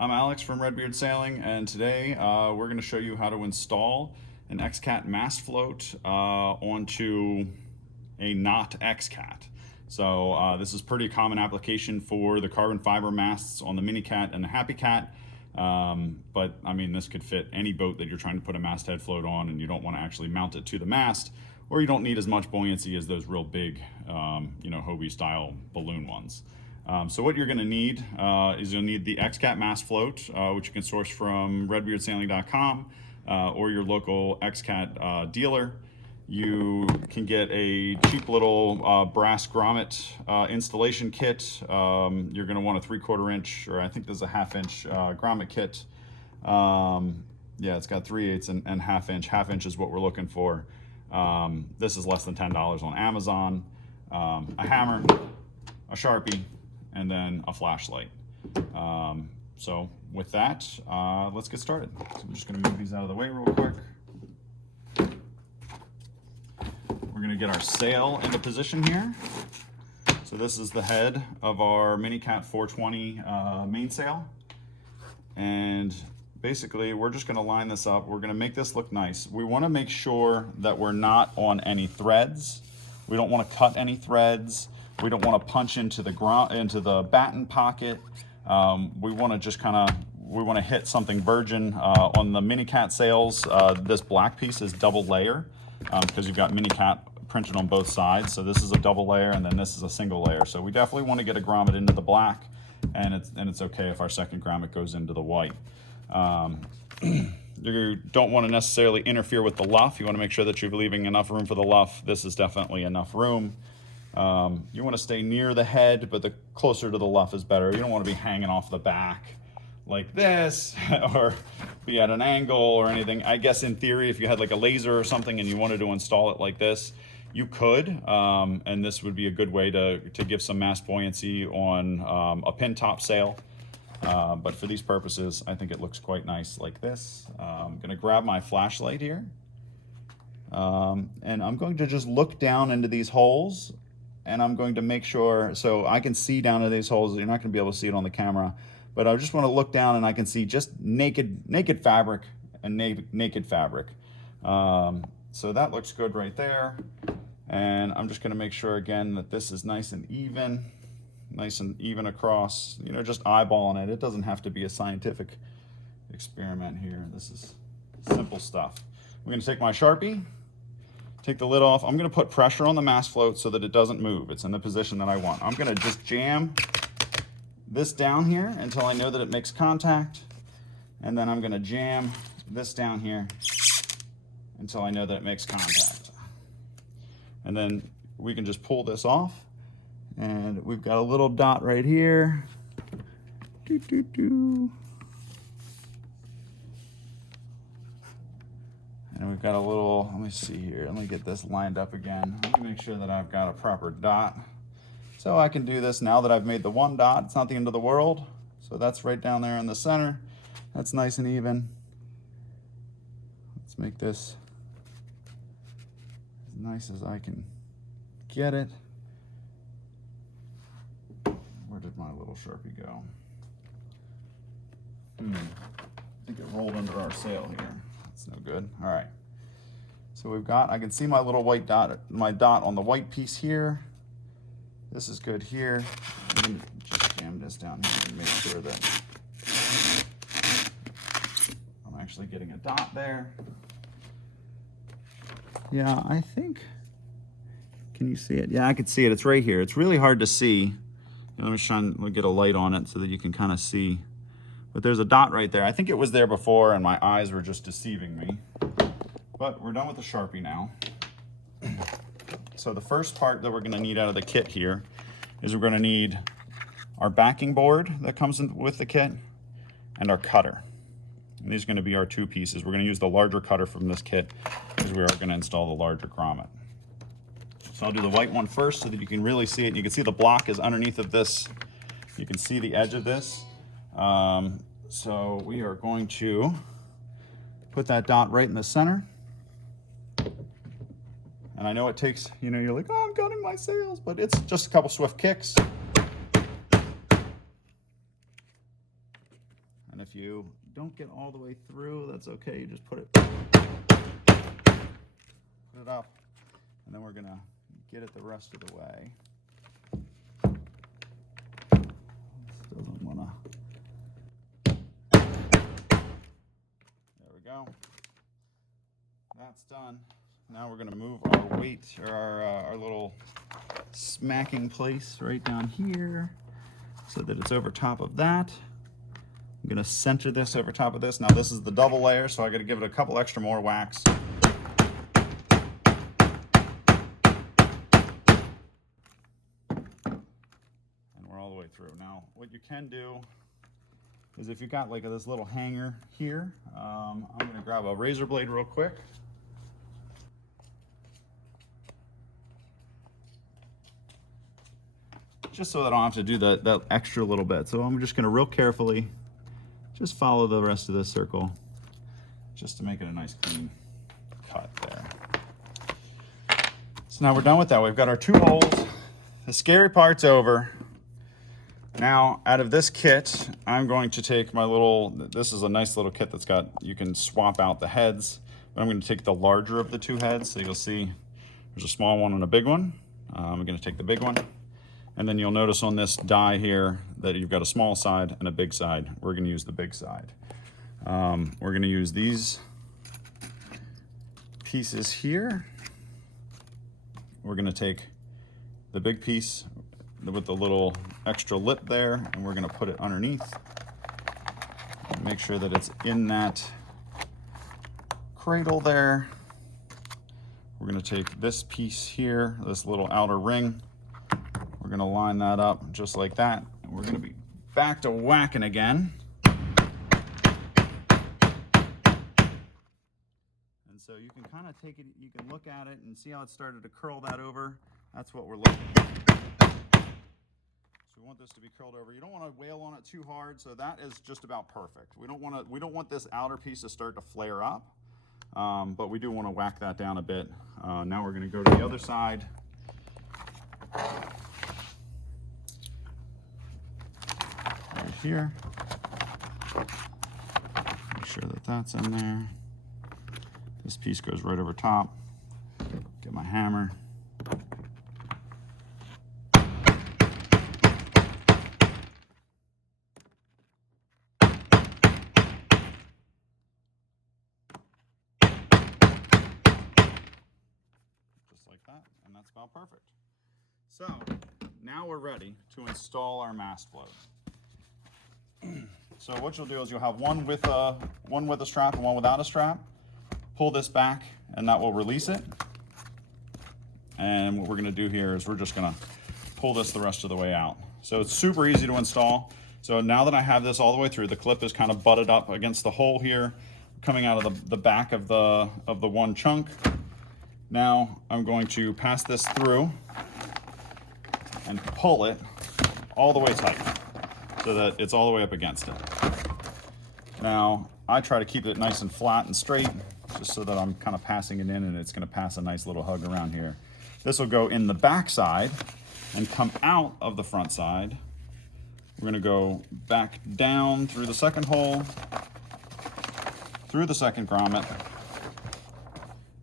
I'm Alex from Redbeard Sailing, and today we're going to show you how to install an XCAT Mast Float onto a not XCAT. So this is pretty common application for the carbon fiber masts on the Mini Cat and the Happy Cat. But I mean, this could fit any boat that you're trying to put a masthead float on and you don't want to actually mount it to the mast, or you don't need as much buoyancy as those real big, Hobie style balloon ones. So what you're going to need is you'll need the XCAT Mast Float, which you can source from redbeardsailing.com or your local XCAT dealer. You can get a cheap little brass grommet installation kit. You're going to want a 3/4 inch, or I think there's a 1/2 inch grommet kit. Yeah, it's got 3/8 and 1/2 inch. 1/2 inch is what we're looking for. This is less than $10 on Amazon. A hammer, a Sharpie, and then a flashlight. So with that, let's get started. So I'm just going to move these out of the way real quick. We're going to get our sail into position here. So this is the head of our Mini Cat 420 mainsail. And basically, we're just going to line this up. We're going to make this look nice. We want to make sure that we're not on any threads. We don't want to cut any threads. We don't want to punch into the batten pocket. We want to just we want to hit something virgin. On the Mini Cat sails, this black piece is double layer because you've got Mini Cat printed on both sides. So this is a double layer and then this is a single layer. So we definitely want to get a grommet into the black, and it's okay if our second grommet goes into the white. You don't want to necessarily interfere with the luff. You want to make sure that you're leaving enough room for the luff. This is definitely enough room. You want to stay near the head, but the closer to the luff is better. You don't want to be hanging off the back like this or be at an angle or anything. I guess in theory, if you had like a laser or something and you wanted to install it like this, you could, and this would be a good way to give some mast buoyancy on a pin top sail. But for these purposes, I think it looks quite nice like this. I'm going to grab my flashlight here, and I'm going to just look down into these holes, and I'm going to make sure, so I can see down into these holes. You're not going to be able to see it on the camera, but I just want to look down and I can see just naked fabric and naked fabric. So that looks good right there. And I'm just going to make sure again that this is nice and even across, just eyeballing it. It doesn't have to be a scientific experiment here. This is simple stuff. I'm going to take my Sharpie, take the lid off. I'm going to put pressure on the mast float so that it doesn't move. It's in the position that I want. I'm going to just jam this down here until I know that it makes contact. And then I'm going to jam this down here until I know that it makes contact. And then we can just pull this off. And we've got a little dot right here. And we've got a little, let me see here. Let me get this lined up again. Let me make sure that I've got a proper dot. So I can do this now that I've made the one dot. It's not the end of the world. So that's right down there in the center. That's nice and even. Let's make this as nice as I can get it. Where did my little Sharpie go? I think it rolled under our sail here. That's no good. All right. So I can see my little white dot, my dot on the white piece here. This is good here. I'm going to just jam this down here and make sure that I'm actually getting a dot there. Yeah, I think, can you see it? Yeah, I can see it. It's right here. It's really hard to see. Let me get a light on it so that you can kind of see. But there's a dot right there. I think it was there before and my eyes were just deceiving me. But we're done with the Sharpie now. So the first part that we're going to need out of the kit here is we're going to need our backing board that comes in with the kit and our cutter. And these are going to be our two pieces. We're going to use the larger cutter from this kit because we are going to install the larger grommet. So I'll do the white one first so that you can really see it. You can see the block is underneath of this. You can see the edge of this. So we are going to put that dot right in the center. And I know it takes, you're like, oh, I'm gunning my sails, but it's just a couple swift kicks. And And if you don't get all the way through, that's okay. You just put it up, and then we're gonna get it the rest of the way. This doesn't wanna. There we go. That's done. Now we're gonna move our weight, or our little smacking place right down here so that it's over top of that. I'm gonna center this over top of this. Now this is the double layer, so I gotta give it a couple extra more whacks. And we're all the way through. Now what you can do is if you've got like this little hanger here, I'm gonna grab a razor blade real quick. Just so that I don't have to do that extra little bit. So I'm just gonna real carefully just follow the rest of this circle just to make it a nice clean cut there. So now we're done with that. We've got our 2 holes. The scary part's over. Now out of this kit, I'm going to take my little, this is a nice little kit that's got, you can swap out the heads, but I'm gonna take the larger of the 2 heads. So you'll see there's a small one and a big one. I'm gonna take the big one. And then you'll notice on this die here that you've got a small side and a big side. We're gonna use the big side. We're gonna use these pieces here. We're gonna take the big piece with the little extra lip there, and we're gonna put it underneath. Make sure that it's in that cradle there. We're gonna take this piece here, this little outer ring. We're gonna line that up just like that. And we're gonna be back to whacking again. And so you can kind of take it, you can look at it and see how it started to curl that over. That's what we're looking for. So we want this to be curled over. You don't want to wail on it too hard, so that is just about perfect. We don't want this outer piece to start to flare up, but we do want to whack that down a bit. Now we're gonna go to the other side. Here. Make sure that that's in there. This piece goes right over top. Get my hammer. Just like that, and that's about perfect. So now we're ready to install our mast float. So what you'll do is you'll have one with a strap and one without a strap. Pull this back and that will release it. And what we're gonna do here is we're just gonna pull this the rest of the way out. So it's super easy to install. So now that I have this all the way through, the clip is kind of butted up against the hole here, coming out of the back of the one chunk. Now I'm going to pass this through and pull it all the way tight, so that it's all the way up against it. Now, I try to keep it nice and flat and straight, just so that I'm kind of passing it in and it's gonna pass a nice little hug around here. This will go in the back side and come out of the front side. We're gonna go back down through the second hole, through the second grommet,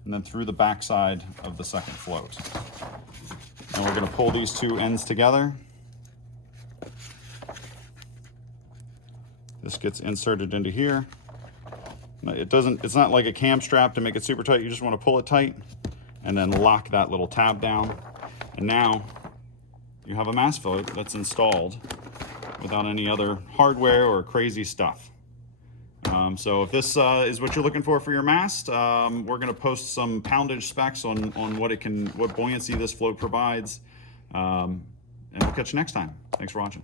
and then through the back side of the second float. And we're gonna pull these 2 ends together. This gets inserted into here. It's not like a cam strap to make it super tight. You just want to pull it tight and then lock that little tab down. And now you have a mast float that's installed without any other hardware or crazy stuff. So if this is what you're looking for your mast, we're going to post some poundage specs on what buoyancy this float provides. And we'll catch you next time. Thanks for watching.